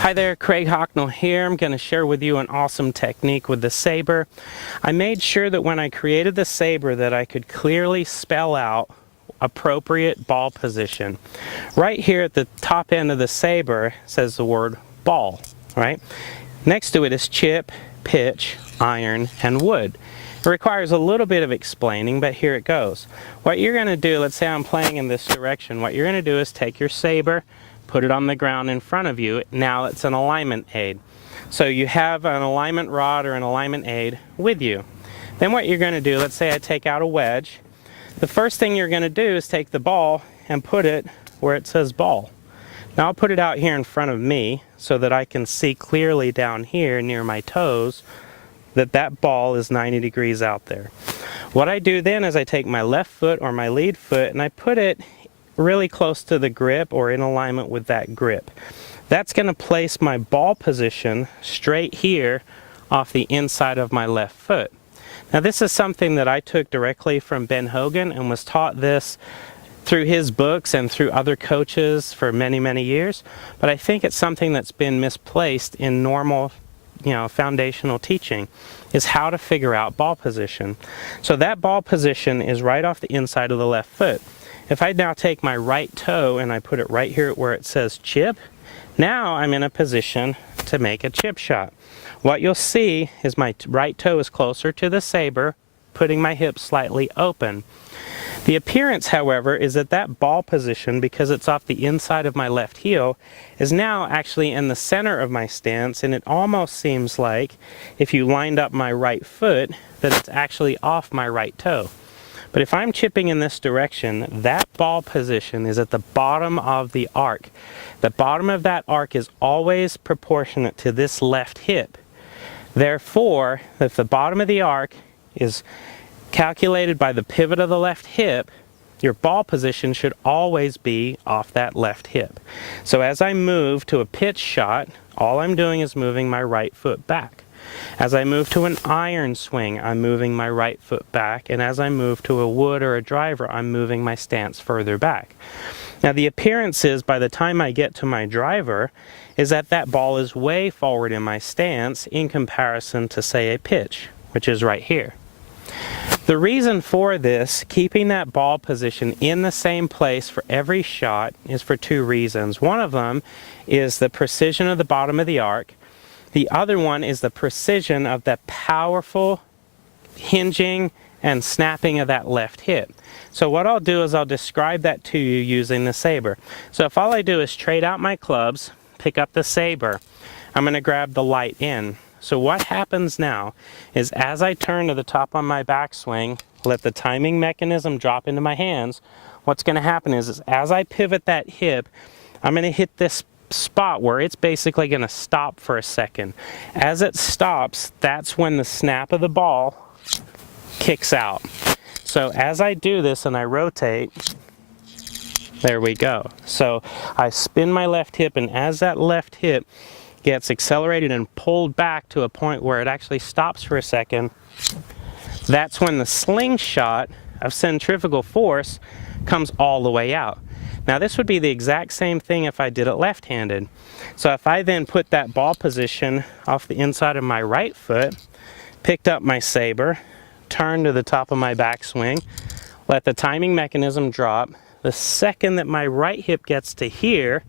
Hi there, Craig Hocknell here. I'm going to share with you an awesome technique with the Saber. I made sure that when I created the Saber that I could clearly spell out appropriate ball position. Right here at the top end of the Saber says the word ball, right? Next to it is chip, pitch, iron, and wood. It requires a little bit of explaining, but here it goes. What you're going to do, let's say I'm playing in this direction, what you're going to do is take your Saber, put it on the ground in front of you. Now it's an alignment aid. So you have an alignment rod or an alignment aid with you. Then what you're going to do, let's say I take out a wedge. The first thing you're going to do is take the ball and put it where it says ball. Now I'll put it out here in front of me so that I can see clearly down here near my toes that that ball is 90 degrees out there. What I do then is I take my left foot or my lead foot and I put it really close to the grip or in alignment with that grip. That's going to place my ball position straight here off the inside of my left foot. Now this is something that I took directly from Ben Hogan and was taught this through his books and through other coaches for many years, but I think it's something that's been misplaced in normal foundational teaching, is how to figure out ball position. So that ball position is right off the inside of the left foot. If I now take my right toe and I put it right here where it says chip, now I'm in a position to make a chip shot. What you'll see is my right toe is closer to the Saber, putting my hips slightly open. The appearance, however, is that that ball position, because it's off the inside of my left heel, is now actually in the center of my stance, and it almost seems like, if you lined up my right foot, that it's actually off my right toe. But if I'm chipping in this direction, that ball position is at the bottom of the arc. The bottom of that arc is always proportionate to this left hip. Therefore, if the bottom of the arc is calculated by the pivot of the left hip, your ball position should always be off that left hip. So as I move to a pitch shot, all I'm doing is moving my right foot back. As I move to an iron swing, I'm moving my right foot back, and as I move to a wood or a driver, I'm moving my stance further back. Now the appearance is, by the time I get to my driver, is that that ball is way forward in my stance in comparison to, say, a pitch, which is right here. The reason for this, keeping that ball position in the same place for every shot, is for two reasons. One of them is the precision of the bottom of the arc. The other one is the precision of the powerful hinging and snapping of that left hip. So what I'll do is I'll describe that to you using the Saber. So if all I do is trade out my clubs, pick up the Saber, I'm going to grab the light in. So what happens now is as I turn to the top on my backswing, let the timing mechanism drop into my hands, what's going to happen is as I pivot that hip, I'm going to hit this spot where it's basically going to stop for a second. As it stops, that's when the snap of the ball kicks out. So as I do this and I rotate, there we go. So I spin my left hip, and as that left hip gets accelerated and pulled back to a point where it actually stops for a second, that's when the slingshot of centrifugal force comes all the way out. Now this would be the exact same thing if I did it left-handed. So if I then put that ball position off the inside of my right foot, picked up my Saber, turned to the top of my backswing, let the timing mechanism drop, the second that my right hip gets to here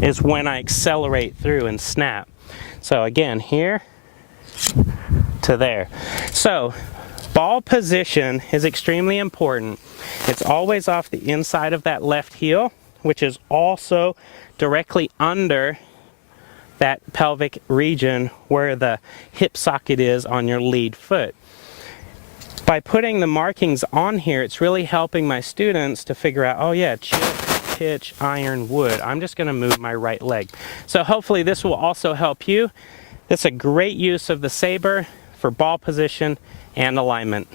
is when I accelerate through and snap. So again, here to there. So ball position is extremely important. It's always off the inside of that left heel, which is also directly under that pelvic region where the hip socket is on your lead foot. By putting the markings on here, it's really helping my students to figure out, oh yeah, chip, pitch, iron, wood. I'm just going to move my right leg. So hopefully this will also help you. It's a great use of the Saber for ball position and alignment.